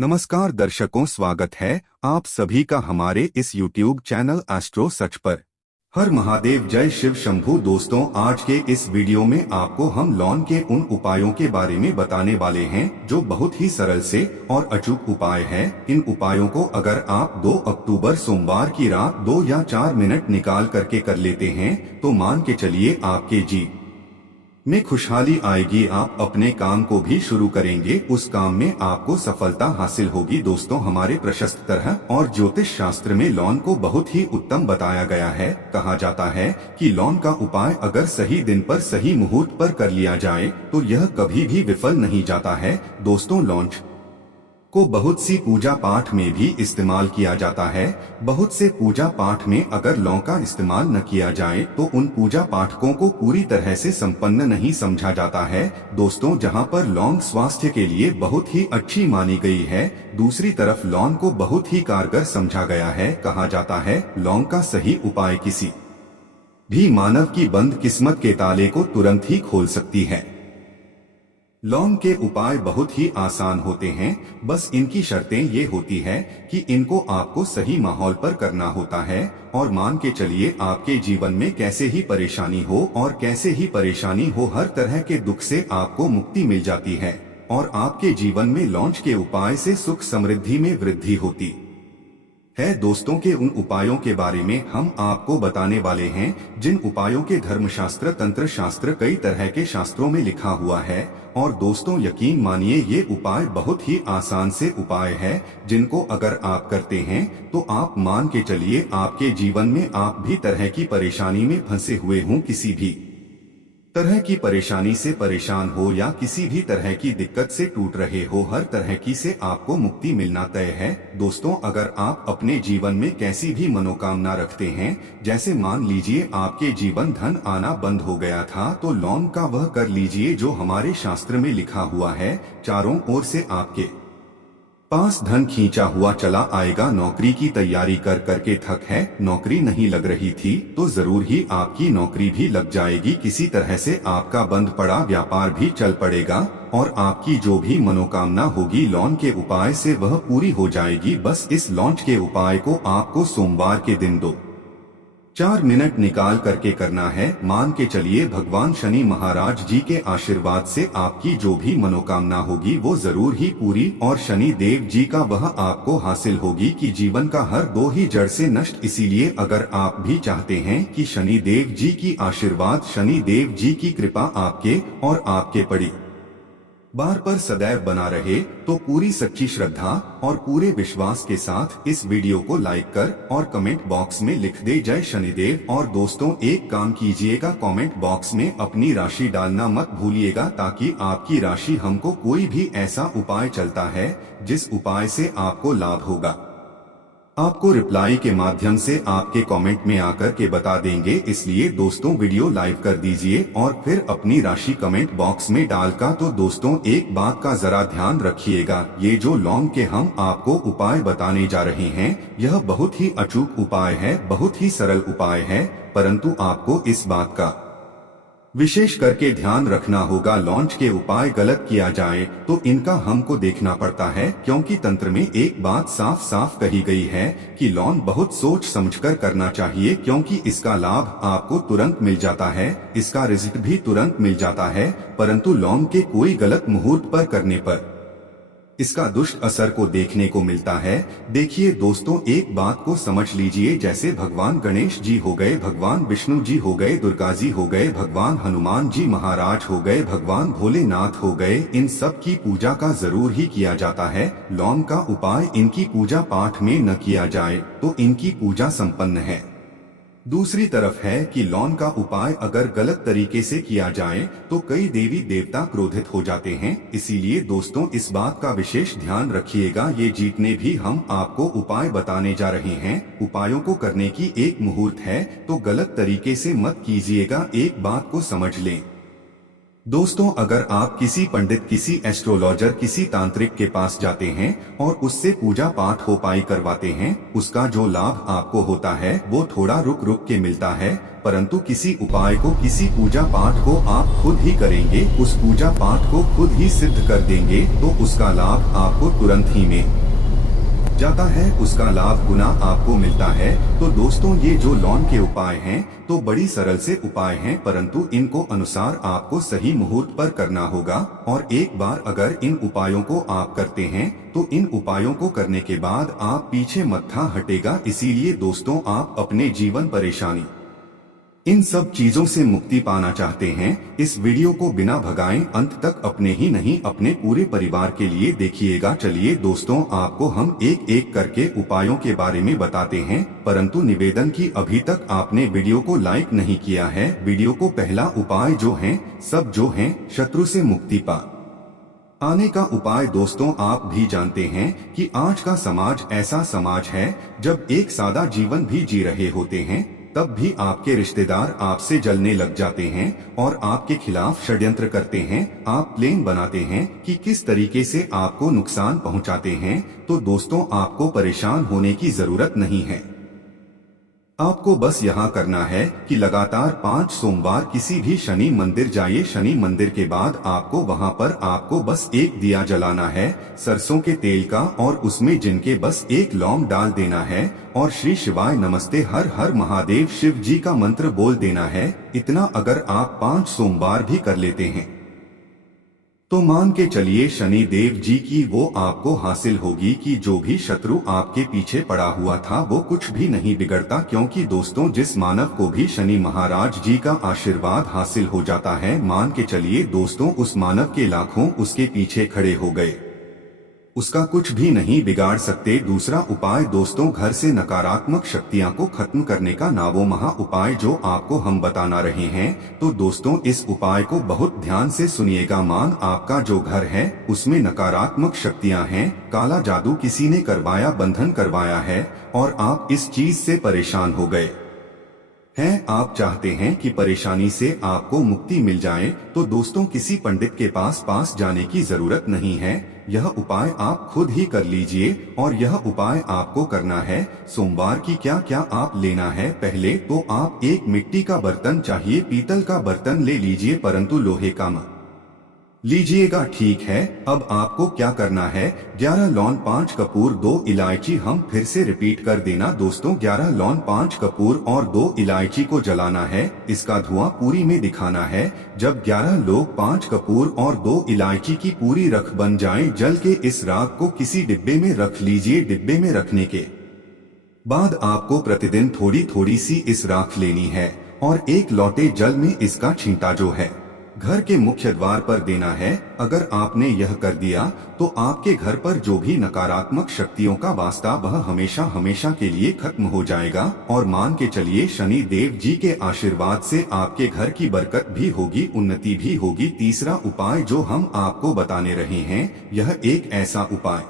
नमस्कार दर्शकों, स्वागत है आप सभी का हमारे इस YouTube चैनल एस्ट्रो सच पर। हर महादेव, जय शिव शंभू। दोस्तों, आज के इस वीडियो में आपको हम लॉन के उन उपायों के बारे में बताने वाले हैं जो बहुत ही सरल से और अचूक उपाय हैं। इन उपायों को अगर आप 2 अक्टूबर सोमवार की रात 2 या 4 मिनट निकाल करके कर लेते हैं तो मान के चलिए आपके जीवन में खुशहाली आएगी। आप अपने काम को भी शुरू करेंगे, उस काम में आपको सफलता हासिल होगी। दोस्तों, हमारे प्रशस्त तरह और ज्योतिष शास्त्र में लॉन को बहुत ही उत्तम बताया गया है। कहा जाता है कि लॉन का उपाय अगर सही दिन पर सही मुहूर्त पर कर लिया जाए तो यह कभी भी विफल नहीं जाता है। दोस्तों, लॉन को बहुत सी पूजा पाठ में भी इस्तेमाल किया जाता है। बहुत से पूजा पाठ में अगर लौंग का इस्तेमाल न किया जाए तो उन पूजा पाठकों को पूरी तरह से संपन्न नहीं समझा जाता है। दोस्तों, जहां पर लौंग स्वास्थ्य के लिए बहुत ही अच्छी मानी गई है, दूसरी तरफ लौंग को बहुत ही कारगर समझा गया है। कहा जाता है लौंग का सही उपाय किसी भी मानव की बंद किस्मत के ताले को तुरंत ही खोल सकती है। लौंग के उपाय बहुत ही आसान होते हैं, बस इनकी शर्तें ये होती है कि इनको आपको सही माहौल पर करना होता है। और मान के चलिए आपके जीवन में कैसे ही परेशानी हो और कैसे ही परेशानी हो, हर तरह के दुख से आपको मुक्ति मिल जाती है और आपके जीवन में लौंग के उपाय से सुख समृद्धि में वृद्धि होती है। दोस्तों, के उन उपायों के बारे में हम आपको बताने वाले हैं जिन उपायों के धर्मशास्त्र, तंत्र शास्त्र, कई तरह के शास्त्रों में लिखा हुआ है। और दोस्तों, यकीन मानिए ये उपाय बहुत ही आसान से उपाय है जिनको अगर आप करते हैं तो आप मान के चलिए आपके जीवन में आप भी तरह की परेशानी में फंसे हुए हों, किसी भी तरह की परेशानी से परेशान हो या किसी भी तरह की दिक्कत से टूट रहे हो, हर तरह की से आपको मुक्ति मिलना तय है। दोस्तों, अगर आप अपने जीवन में कैसी भी मनोकामना रखते हैं, जैसे मान लीजिए आपके जीवन धन आना बंद हो गया था, तो लौंग का वह कर लीजिए जो हमारे शास्त्र में लिखा हुआ है। चारों ओर से आपके पास धन खींचा हुआ चला आएगा। नौकरी की तैयारी कर करके थक है, नौकरी नहीं लग रही थी तो जरूर ही आपकी नौकरी भी लग जाएगी। किसी तरह से आपका बंद पड़ा व्यापार भी चल पड़ेगा और आपकी जो भी मनोकामना होगी लौंग के उपाय से वह पूरी हो जाएगी। बस इस लौंग के उपाय को आपको सोमवार के दिन 2-4 मिनट निकाल करके करना है। मान के चलिए भगवान शनि महाराज जी के आशीर्वाद से आपकी जो भी मनोकामना होगी वो जरूर ही पूरी और शनि देव जी का वह आपको हासिल होगी कि जीवन का हर दो ही जड़ से नष्ट। इसीलिए अगर आप भी चाहते हैं कि शनि देव जी की आशीर्वाद, शनि देव जी की कृपा आपके और आपके परिवार पर सदैव बना रहे, तो पूरी सच्ची श्रद्धा और पूरे विश्वास के साथ इस वीडियो को लाइक कर और कमेंट बॉक्स में लिख दे जय शनिदेव। और दोस्तों, एक काम कीजिएगा, कमेंट बॉक्स में अपनी राशि डालना मत भूलिएगा, ताकि आपकी राशि हमको कोई भी ऐसा उपाय चलता है जिस उपाय से आपको लाभ होगा, आपको रिप्लाई के माध्यम से आपके कमेंट में आकर के बता देंगे। इसलिए दोस्तों, वीडियो लाइक कर दीजिए और फिर अपनी राशि कमेंट बॉक्स में डालकर। तो दोस्तों, एक बात का जरा ध्यान रखिएगा, ये जो लौंग के हम आपको उपाय बताने जा रहे हैं यह बहुत ही अचूक उपाय है, बहुत ही सरल उपाय है, परंतु आपको इस बात का विशेष करके ध्यान रखना होगा, लौंग के उपाय गलत किया जाए तो इनका हमको देखना पड़ता है। क्योंकि तंत्र में एक बात साफ साफ कही गई है कि लौंग बहुत सोच समझकर करना चाहिए, क्योंकि इसका लाभ आपको तुरंत मिल जाता है, इसका रिजल्ट भी तुरंत मिल जाता है, परंतु लौंग के कोई गलत मुहूर्त पर करने पर इसका दुष्ट असर को देखने को मिलता है। देखिए दोस्तों, एक बात को समझ लीजिए, जैसे भगवान गणेश जी हो गए, भगवान विष्णु जी हो गए, दुर्गा जी हो गए, भगवान हनुमान जी महाराज हो गए, भगवान भोलेनाथ हो गए, इन सब की पूजा का जरूर ही किया जाता है। लौंग का उपाय इनकी पूजा पाठ में न किया जाए तो इनकी पूजा संपन्न है। दूसरी तरफ है कि लौंग का उपाय अगर गलत तरीके से किया जाए तो कई देवी देवता क्रोधित हो जाते हैं। इसीलिए दोस्तों, इस बात का विशेष ध्यान रखिएगा। ये जितने भी हम आपको उपाय बताने जा रहे हैं, उपायों को करने की एक मुहूर्त है, तो गलत तरीके से मत कीजिएगा। एक बात को समझ लें, दोस्तों, अगर आप किसी पंडित, किसी एस्ट्रोलॉजर, किसी तांत्रिक के पास जाते हैं और उससे पूजा पाठ हो पाई करवाते हैं, उसका जो लाभ आपको होता है वो थोड़ा रुक रुक के मिलता है। परंतु किसी उपाय को, किसी पूजा पाठ को आप खुद ही करेंगे, उस पूजा पाठ को खुद ही सिद्ध कर देंगे, तो उसका लाभ आपको तुरंत ही में जाता है, उसका लाभ गुना आपको मिलता है। तो दोस्तों, ये जो लॉन के उपाय हैं तो बड़ी सरल से उपाय हैं, परंतु इनको अनुसार आपको सही मुहूर्त पर करना होगा। और एक बार अगर इन उपायों को आप करते हैं तो इन उपायों को करने के बाद आप पीछे मत्था हटेगा। इसीलिए दोस्तों, आप अपने जीवन परेशानी, इन सब चीजों से मुक्ति पाना चाहते हैं, इस वीडियो को बिना भगाएं अंत तक अपने ही नहीं अपने पूरे परिवार के लिए देखिएगा। चलिए दोस्तों, आपको हम एक एक करके उपायों के बारे में बताते हैं, परंतु निवेदन की अभी तक आपने वीडियो को लाइक नहीं किया है। वीडियो को पहला उपाय जो है, सब जो है, शत्रु से मुक्ति पा आने का उपाय। दोस्तों, आप भी जानते हैं कि आज का समाज ऐसा समाज है, जब एक सादा जीवन भी जी रहे होते हैं तब भी आपके रिश्तेदार आपसे जलने लग जाते हैं और आपके खिलाफ षड्यंत्र करते हैं। आप प्लान बनाते हैं कि किस तरीके से आपको नुकसान पहुंचाते हैं। तो दोस्तों, आपको परेशान होने की जरूरत नहीं है। आपको बस यहाँ करना है कि लगातार 5 सोमवार किसी भी शनि मंदिर जाइए। शनि मंदिर के बाद आपको वहाँ पर आपको बस एक दिया जलाना है सरसों के तेल का, और उसमें जिनके बस एक लौंग डाल देना है और श्री शिवाय नमस्ते हर हर महादेव शिव जी का मंत्र बोल देना है। इतना अगर आप 5 सोमवार भी कर लेते हैं तो मान के चलिए शनि देव जी की वो आपको हासिल होगी कि जो भी शत्रु आपके पीछे पड़ा हुआ था वो कुछ भी नहीं बिगड़ता। क्योंकि दोस्तों, जिस मानव को भी शनि महाराज जी का आशीर्वाद हासिल हो जाता है, मान के चलिए दोस्तों, उस मानव के लाखों उसके पीछे खड़े हो गए, उसका कुछ भी नहीं बिगाड़ सकते। दूसरा उपाय दोस्तों, घर से नकारात्मक शक्तियां को खत्म करने का नावो महा उपाय जो आपको हम बताना रहे हैं। तो दोस्तों, इस उपाय को बहुत ध्यान से सुनिएगा। मान आपका जो घर है उसमें नकारात्मक शक्तियां हैं, काला जादू किसी ने करवाया, बंधन करवाया है और आप इस चीज से परेशान हो गए हैं, आप चाहते हैं कि परेशानी से आपको मुक्ति मिल जाए, तो दोस्तों किसी पंडित के पास जाने की जरूरत नहीं है। यह उपाय आप खुद ही कर लीजिए। और यह उपाय आपको करना है सोमवार की क्या क्या आप लेना है। पहले तो आप एक मिट्टी का बर्तन चाहिए, पीतल का बर्तन ले लीजिए, परंतु लोहे का मत लीजिएगा, ठीक है। अब आपको क्या करना है, 11 लौंग, 5 कपूर, 2 इलायची। हम फिर से रिपीट कर देना दोस्तों, 11 लौंग, 5 कपूर और 2 इलायची को जलाना है। इसका धुआं पूरी में दिखाना है। जब 11 लोग 5 कपूर और 2 इलायची की पूरी रख बन जाए, जल के इस राख को किसी डिब्बे में रख लीजिए। डिब्बे में रखने के बाद आपको प्रतिदिन थोड़ी थोड़ी सी इस राख लेनी है और एक लोटे जल में इसका छींटा जो है घर के मुख्य द्वार पर देना है। अगर आपने यह कर दिया तो आपके घर पर जो भी नकारात्मक शक्तियों का वास्ता वह हमेशा हमेशा के लिए खत्म हो जाएगा। और मान के चलिए शनि देव जी के आशीर्वाद से आपके घर की बरकत भी होगी, उन्नति भी होगी। तीसरा उपाय जो हम आपको बताने रहे हैं, यह एक ऐसा उपाय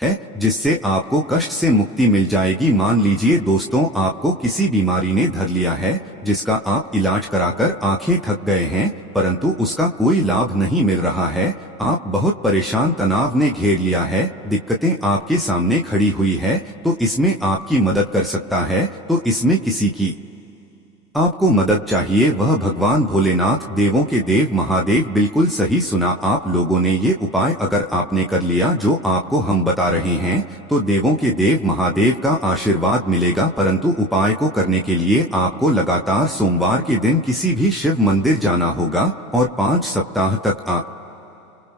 है जिससे आपको कष्ट से मुक्ति मिल जाएगी। मान लीजिए दोस्तों, आपको किसी बीमारी ने धर लिया है जिसका आप इलाज कराकर आंखें थक गए हैं, परंतु उसका कोई लाभ नहीं मिल रहा है। आप बहुत परेशान, तनाव ने घेर लिया है, दिक्कतें आपके सामने खड़ी हुई है, तो इसमें आपकी मदद कर सकता है। तो इसमें किसी की आपको मदद चाहिए, वह भगवान भोलेनाथ, देवों के देव महादेव। बिल्कुल सही सुना आप लोगों ने। ये उपाय अगर आपने कर लिया जो आपको हम बता रहे हैं, तो देवों के देव महादेव का आशीर्वाद मिलेगा। परंतु उपाय को करने के लिए आपको लगातार सोमवार के दिन किसी भी शिव मंदिर जाना होगा और 5 सप्ताह तक आप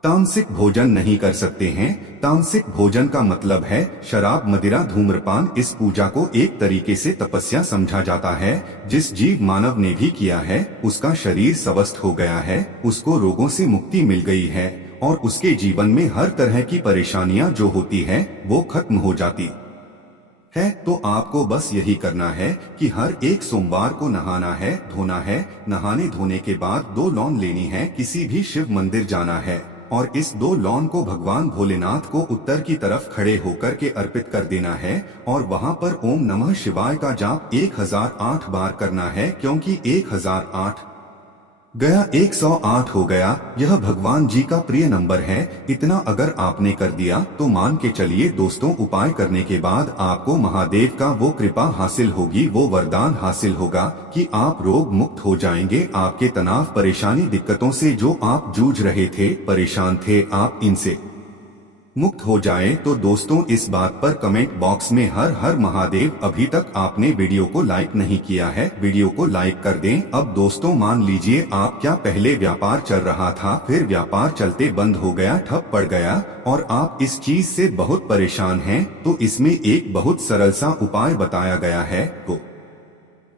तामसिक भोजन नहीं कर सकते हैं। तामसिक भोजन का मतलब है शराब, मदिरा, धूम्रपान। इस पूजा को एक तरीके से तपस्या समझा जाता है। जिस जीव मानव ने भी किया है उसका शरीर स्वस्थ हो गया है, उसको रोगों से मुक्ति मिल गई है और उसके जीवन में हर तरह की परेशानियां जो होती है वो खत्म हो जाती है। तो आपको बस यही करना है कि हर एक सोमवार को नहाना है, धोना है। नहाने धोने के बाद 2 लौंग लेनी है, किसी भी शिव मंदिर जाना है और इस 2 लौंग को भगवान भोलेनाथ को उत्तर की तरफ खड़े होकर के अर्पित कर देना है और वहां पर ओम नमः शिवाय का जाप 1008 बार करना है। क्योंकि 1008 गया 108 हो गया। यह भगवान जी का प्रिय नंबर है। इतना अगर आपने कर दिया तो मान के चलिए दोस्तों, उपाय करने के बाद आपको महादेव का वो कृपा हासिल होगी, वो वरदान हासिल होगा कि आप रोग मुक्त हो जाएंगे। आपके तनाव, परेशानी, दिक्कतों से जो आप जूझ रहे थे, परेशान थे, आप इनसे मुक्त हो जाए। तो दोस्तों, इस बात पर कमेंट बॉक्स में हर हर महादेव। अभी तक आपने वीडियो को लाइक नहीं किया है, वीडियो को लाइक कर दें। अब दोस्तों, मान लीजिए आप क्या पहले व्यापार चल रहा था, फिर व्यापार चलते बंद हो गया, ठप पड़ गया और आप इस चीज से बहुत परेशान हैं, तो इसमें एक बहुत सरल सा उपाय बताया गया है। तो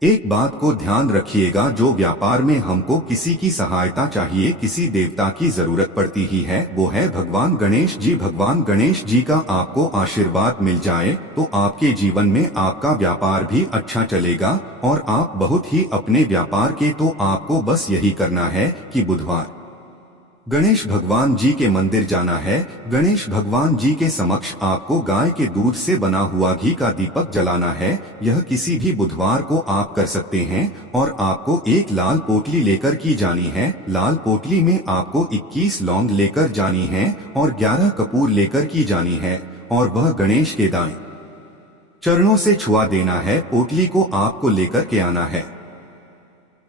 एक बात को ध्यान रखिएगा, जो व्यापार में हमको किसी की सहायता चाहिए, किसी देवता की जरूरत पड़ती ही है, वो है भगवान गणेश जी। भगवान गणेश जी का आपको आशीर्वाद मिल जाए तो आपके जीवन में आपका व्यापार भी अच्छा चलेगा और आप बहुत ही अपने व्यापार के। तो आपको बस यही करना है कि बुधवार गणेश भगवान जी के मंदिर जाना है। गणेश भगवान जी के समक्ष आपको गाय के दूध से बना हुआ घी का दीपक जलाना है। यह किसी भी बुधवार को आप कर सकते हैं और आपको एक लाल पोटली लेकर की जानी है। लाल पोटली में आपको 21 लौंग लेकर जानी है और 11 कपूर लेकर की जानी है और वह गणेश के दाएं चरणों से छुआ देना है। पोटली को आपको लेकर के आना है।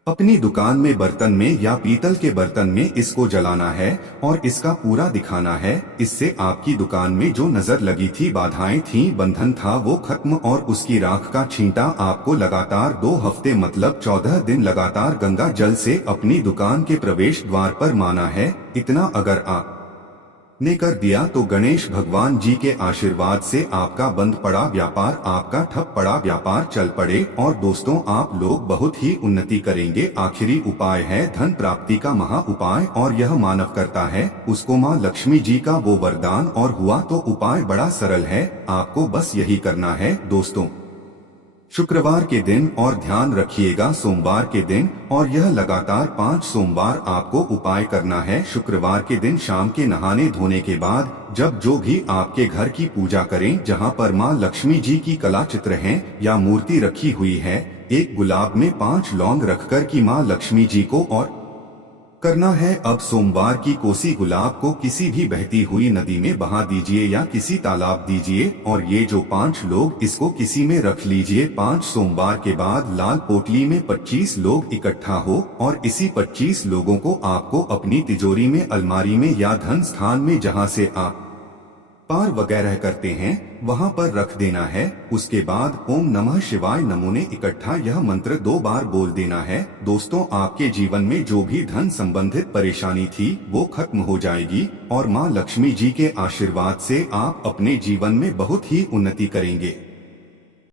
अपनी दुकान में बर्तन में या पीतल के बर्तन में इसको जलाना है और इसका पूरा दिखाना है। इससे आपकी दुकान में जो नजर लगी थी, बाधाएं थी, बंधन था, वो खत्म और उसकी राख का छींटा आपको लगातार 2 हफ्ते मतलब 14 दिन लगातार गंगा जल से अपनी दुकान के प्रवेश द्वार पर माना है। इतना अगर आप ने कर दिया तो गणेश भगवान जी के आशीर्वाद से आपका बंद पड़ा व्यापार, आपका ठप पड़ा व्यापार चल पड़े और दोस्तों, आप लोग बहुत ही उन्नति करेंगे। आखिरी उपाय है धन प्राप्ति का महा उपाय और यह मानव करता है, उसको माँ लक्ष्मी जी का वो वरदान और हुआ। तो उपाय बड़ा सरल है, आपको बस यही करना है दोस्तों, शुक्रवार के दिन और ध्यान रखिएगा सोमवार के दिन, और यह लगातार 5 सोमवार आपको उपाय करना है। शुक्रवार के दिन शाम के नहाने धोने के बाद जब जो भी आपके घर की पूजा करें, जहां पर माँ लक्ष्मी जी की कला चित्र है या मूर्ति रखी हुई है, एक गुलाब में 5 लौंग रखकर की माँ लक्ष्मी जी को और करना है। अब सोमवार की कोसी गुलाब को किसी भी बहती हुई नदी में बहा दीजिए या किसी तालाब दीजिए और ये जो 5 लोग, इसको किसी में रख लीजिए। 5 सोमवार के बाद लाल पोटली में 25 लोग इकट्ठा हो और इसी 25 लोगों को आपको अपनी तिजोरी में, अलमारी में या धन स्थान में, जहां से आप पार वगैरह करते हैं, वहां पर रख देना है। उसके बाद ओम नमः शिवाय नमूने इकट्ठा यह मंत्र 2 बार बोल देना है। दोस्तों, आपके जीवन में जो भी धन संबंधित परेशानी थी वो खत्म हो जाएगी और माँ लक्ष्मी जी के आशीर्वाद से आप अपने जीवन में बहुत ही उन्नति करेंगे।